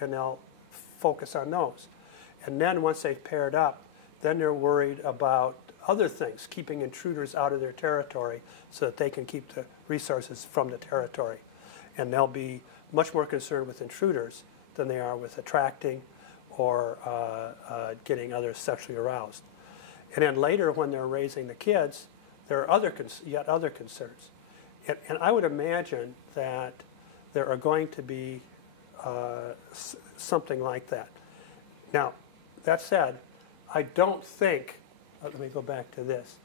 and they'll focus on those. And then once they've paired up, then they're worried about other things, keeping intruders out of their territory so that they can keep the resources from the territory. And they'll be much more concerned with intruders than they are with attracting or getting others sexually aroused. And then later, when they're raising the kids, there are yet other concerns. And I would imagine that there are going to be something like that. Now, that said, I don't think, let me go back to this.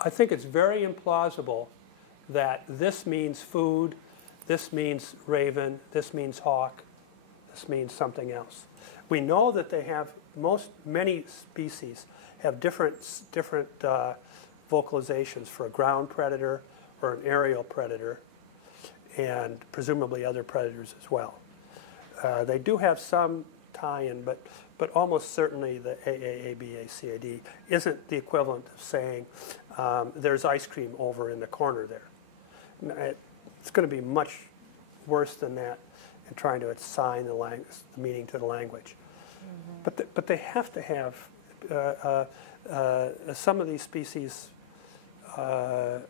I think it's very implausible that this means food, this means raven, this means hawk, this means something else. We know that they have, many species have different vocalizations for a ground predator or an aerial predator, and presumably other predators as well. They do have some tie-in, but almost certainly the AAABACAD isn't the equivalent of saying there's ice cream over in the corner there. It's going to be much worse than that in trying to assign the meaning to the language. Mm-hmm. But they have to have some of these species. Well,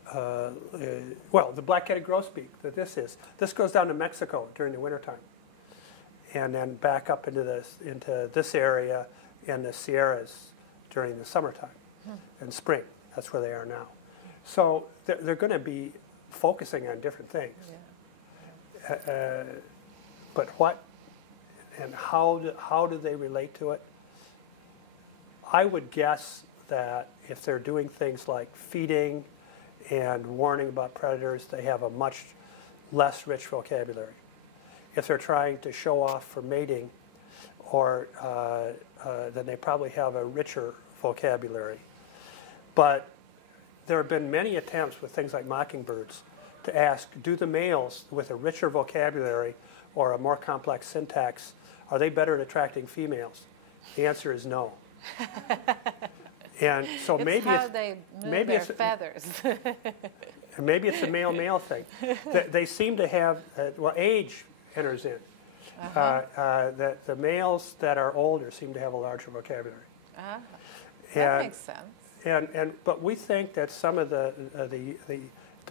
the black-headed grosbeak that this goes down to Mexico during the wintertime, and then back up into this area in the Sierras during the summertime and spring. That's where they are now. So they're going to be focusing on different things. Yeah. But what and how do they relate to it? I would guess that if they're doing things like feeding and warning about predators, they have a much less rich vocabulary. If they're trying to show off for mating, then they probably have a richer vocabulary. But there have been many attempts with things like mockingbirds to ask, do the males with a richer vocabulary or a more complex syntax, are they better at attracting females? The answer is no. And so maybe they move their feathers. Maybe it's a male-male thing. They seem to have, well, age enters in. That the males that are older seem to have a larger vocabulary. That makes sense. But we think that some of the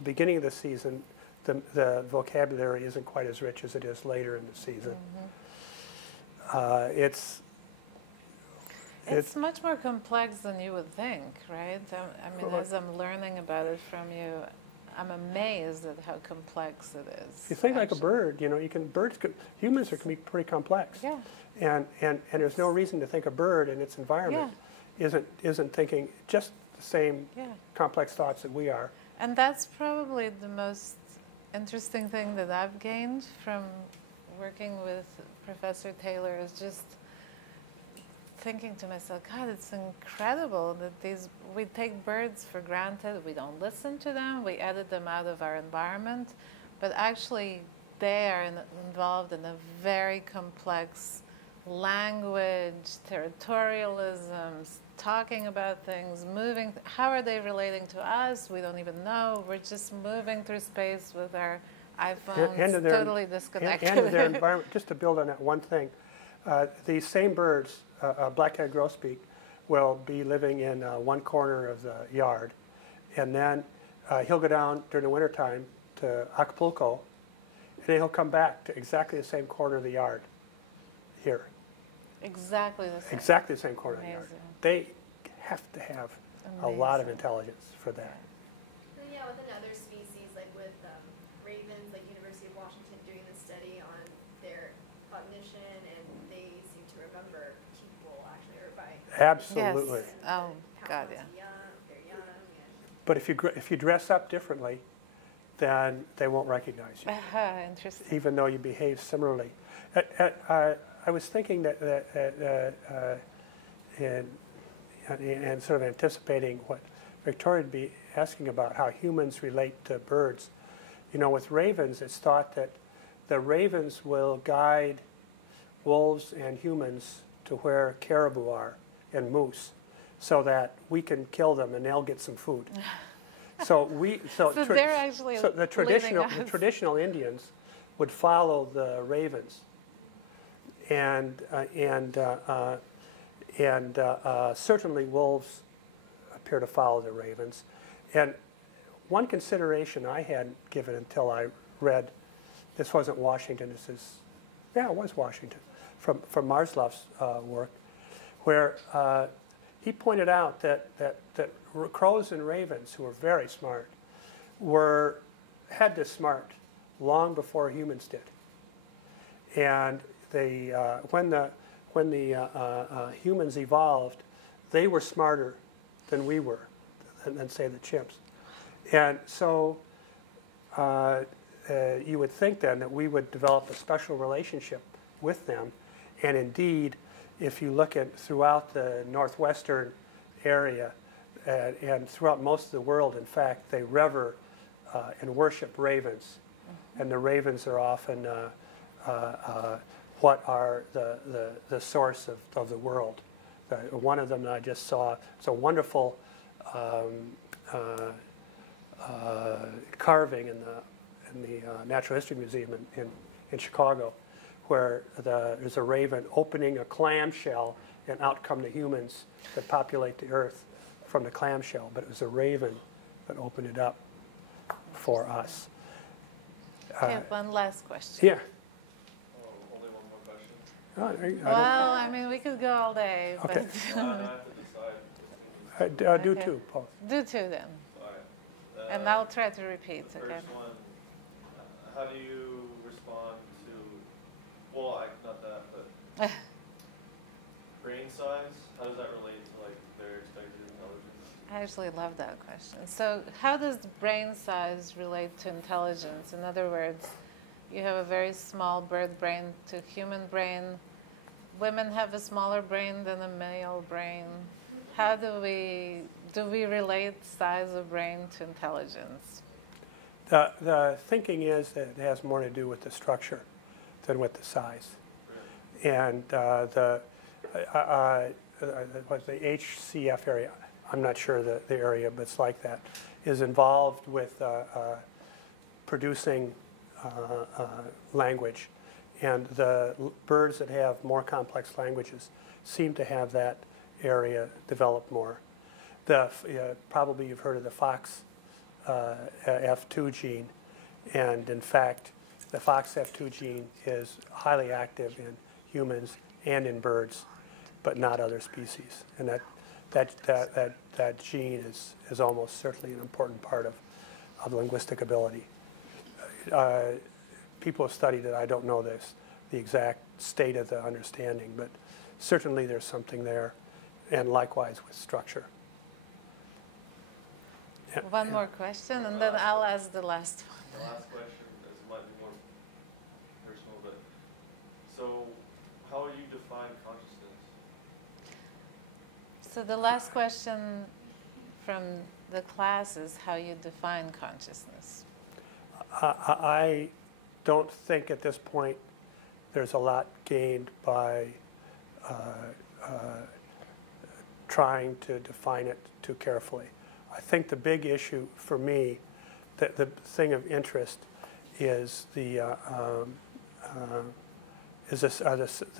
beginning of the season, the vocabulary isn't quite as rich as it is later in the season. It's much more complex than you would think, right? I mean, as I'm learning about it from you, I'm amazed at how complex it is. You think like a bird, humans can be pretty complex. Yeah. And there's no reason to think a bird in its environment isn't thinking just the same complex thoughts that we are. And that's probably the most interesting thing that I've gained from working with Professor Taylor is just thinking to myself, God, it's incredible that we take birds for granted, we don't listen to them, we edit them out of our environment, but actually they are involved in a very complex language, territorialisms, talking about things, moving. How are they relating to us? We don't even know. We're just moving through space with our iPhones, totally disconnected. And their environment, just to build on that one thing, these same birds, black-headed grosbeak, will be living in one corner of the yard, and then he'll go down during the wintertime to Acapulco, and then he'll come back to exactly the same corner of the yard here. Exactly the same. Exactly the same corner of the yard. They have to have a lot of intelligence for that. And yeah, with another species, like with ravens, like University of Washington doing this study on their cognition, and they seem to remember people actually, or by absolutely. Yes. Oh God, yeah. They're young. But if you dress up differently, then they won't recognize you. Interesting. Even though you behave similarly. I was thinking that and sort of anticipating what Victoria would be asking about, how humans relate to birds. With ravens, it's thought that the ravens will guide wolves and humans to where caribou are and moose, so that we can kill them and they'll get some food. So they're actually the traditional Indians would follow the ravens, and certainly wolves appear to follow the ravens. And one consideration I hadn't given until I read, this wasn't Washington, this is, yeah, it was Washington, from Marsloff's work, where he pointed out that crows and ravens, who were very smart, had this smart long before humans did. And they, when the humans evolved, they were smarter than we were, than say the chimps. And so you would think then that we would develop a special relationship with them. And indeed, if you look at throughout the northwestern area and throughout most of the world, in fact, they revere and worship ravens. And the ravens are often what are the source of the world. One of them that I just saw, it's a wonderful carving in the Natural History Museum in Chicago, where there's a raven opening a clamshell, and out come the humans that populate the earth from the clamshell. But it was a raven that opened it up for us. Okay, one last question. Yeah. Only one more question. Well, I mean, we could go all day, Okay. but I have to decide. Do Okay. two, Paul. do two then. All right. And I'll try to repeat, The okay? first one, how do you respond to, well, not that, but brain size? How does that relate to like their expected intelligence? I actually love that question. So how does brain size relate to intelligence? In other words, you have a very small bird brain to human brain. Women have a smaller brain than a male brain. How do we relate size of brain to intelligence? The thinking is that it has more to do with the structure than with the size. And the HCF area, I'm not sure the area, but it's like that, is involved with producing language. And the birds that have more complex languages seem to have that area develop more. Probably you've heard of the FOX F2 gene. And in fact, the FOX F2 gene is highly active in humans and in birds, but not other species. And that gene is almost certainly an important part of linguistic ability. People have studied it. I don't know the exact state of the understanding, but certainly there's something there, and likewise with structure. Yeah. One more question, and then I'll ask the last one. The last question, this might be more personal, but so how would you define consciousness? So the last question from the class is how you define consciousness. I don't think at this point there's a lot gained by trying to define it too carefully. I think the big issue for me, the thing of interest, is the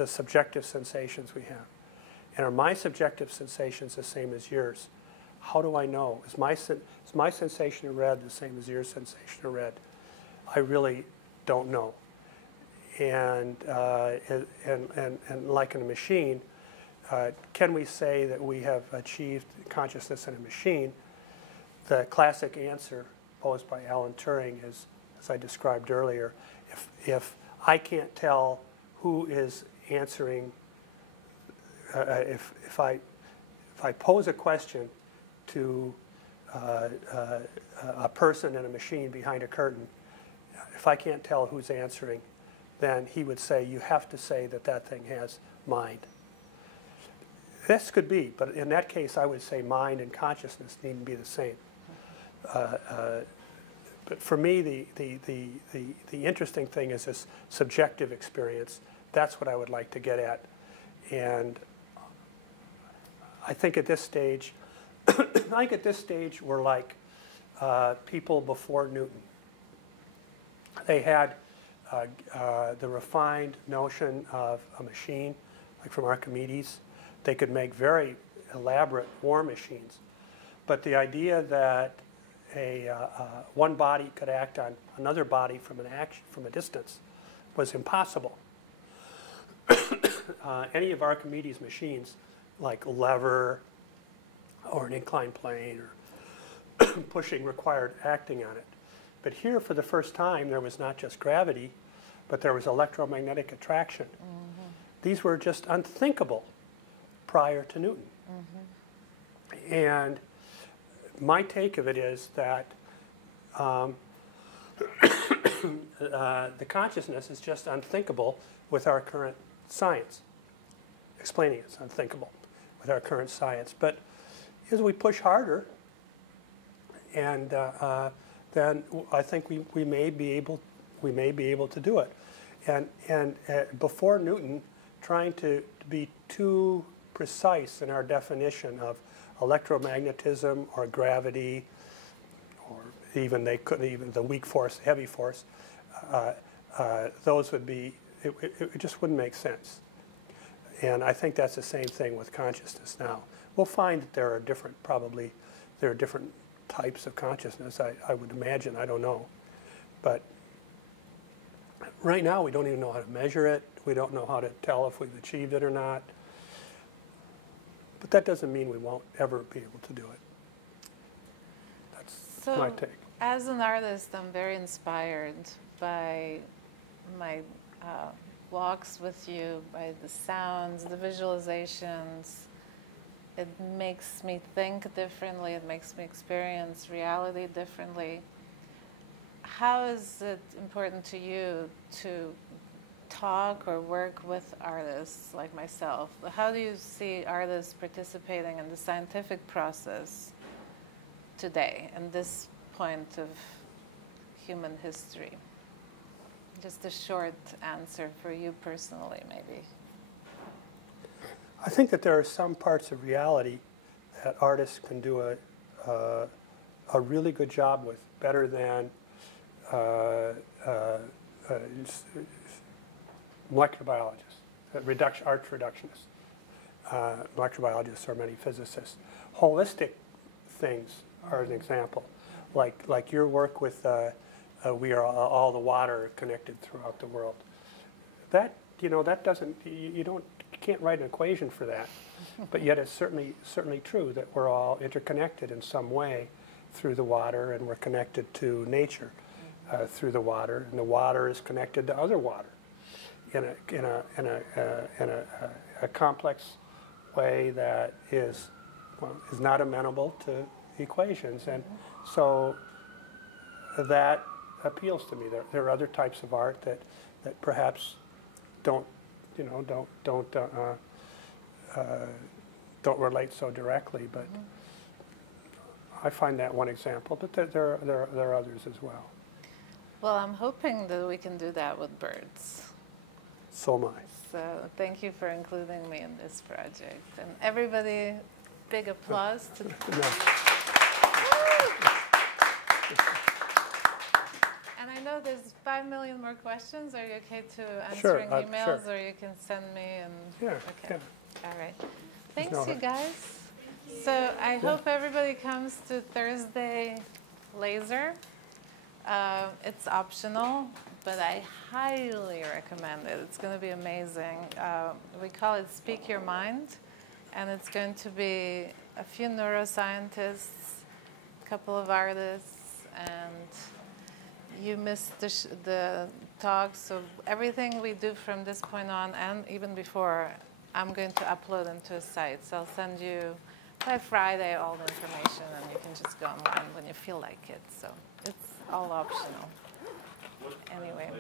subjective sensations we have. And are my subjective sensations the same as yours? How do I know? Is my sensation of red the same as your sensation of red? I really don't know. And like in a machine, can we say that we have achieved consciousness in a machine? The classic answer posed by Alan Turing is, as I described earlier, if I can't tell who is answering, if I pose a question to a person in a machine behind a curtain, if I can't tell who's answering, then he would say, you have to say that thing has mind. This could be, but in that case, I would say mind and consciousness needn't be the same. But for me, the interesting thing is this subjective experience. That's what I would like to get at. And I think at this stage, we're like people before Newton. They had the refined notion of a machine, like from Archimedes. They could make very elaborate war machines. But the idea that one body could act on another body from a distance was impossible. Any of Archimedes' machines, like a lever or an inclined plane or pushing, required acting on it. But here, for the first time, there was not just gravity, but there was electromagnetic attraction. Mm-hmm. These were just unthinkable prior to Newton. Mm-hmm. And my take of it is that the consciousness is just unthinkable with our current science. Explaining it's unthinkable with our current science. But as we push harder, and then I think we may be able to do it. And before Newton, trying to be too precise in our definition of electromagnetism or gravity, or even the weak force, heavy force, those would be, it just wouldn't make sense. And I think that's the same thing with consciousness now. We'll find that there are different types of consciousness, I would imagine, I don't know. But right now we don't even know how to measure it. We don't know how to tell if we've achieved it or not. But that doesn't mean we won't ever be able to do it. That's my take. As an artist, I'm very inspired by my walks with you, by the sounds, the visualizations. It makes me think differently. It makes me experience reality differently. How is it important to you to talk or work with artists like myself? How do you see artists participating in the scientific process today, in this point of human history? Just a short answer for you personally, maybe. I think that there are some parts of reality that artists can do a really good job with, better than molecular biologists, arts reductionists, molecular biologists, or many physicists. Holistic things are an example, like your work with we are all the water connected throughout the world. That that doesn't you can't write an equation for that, but yet it's certainly true that we're all interconnected in some way through the water, and we're connected to nature through the water, and the water is connected to other water in a complex way that is not amenable to equations, and so that appeals to me. There are other types of art that perhaps don't relate so directly, but I find that one example. But there are others as well. Well, I'm hoping that we can do that with birds. So am I. So thank you for including me in this project. And everybody, big applause to No. And I know there's 5 million more questions. Are you okay to Sure, answering emails, sure. or you can send me? And Yeah, okay. yeah. All right. Thanks, no you hurry. guys. So I hope everybody comes to Thursday Laser. It's optional, but I highly recommend it. It's going to be amazing. We call it Speak Your Mind, and it's going to be a few neuroscientists, a couple of artists, and you missed the talk. So everything we do from this point on, and even before, I'm going to upload into a site. So I'll send you by Friday all the information, and you can just go online when you feel like it. So it's all optional. Anyway.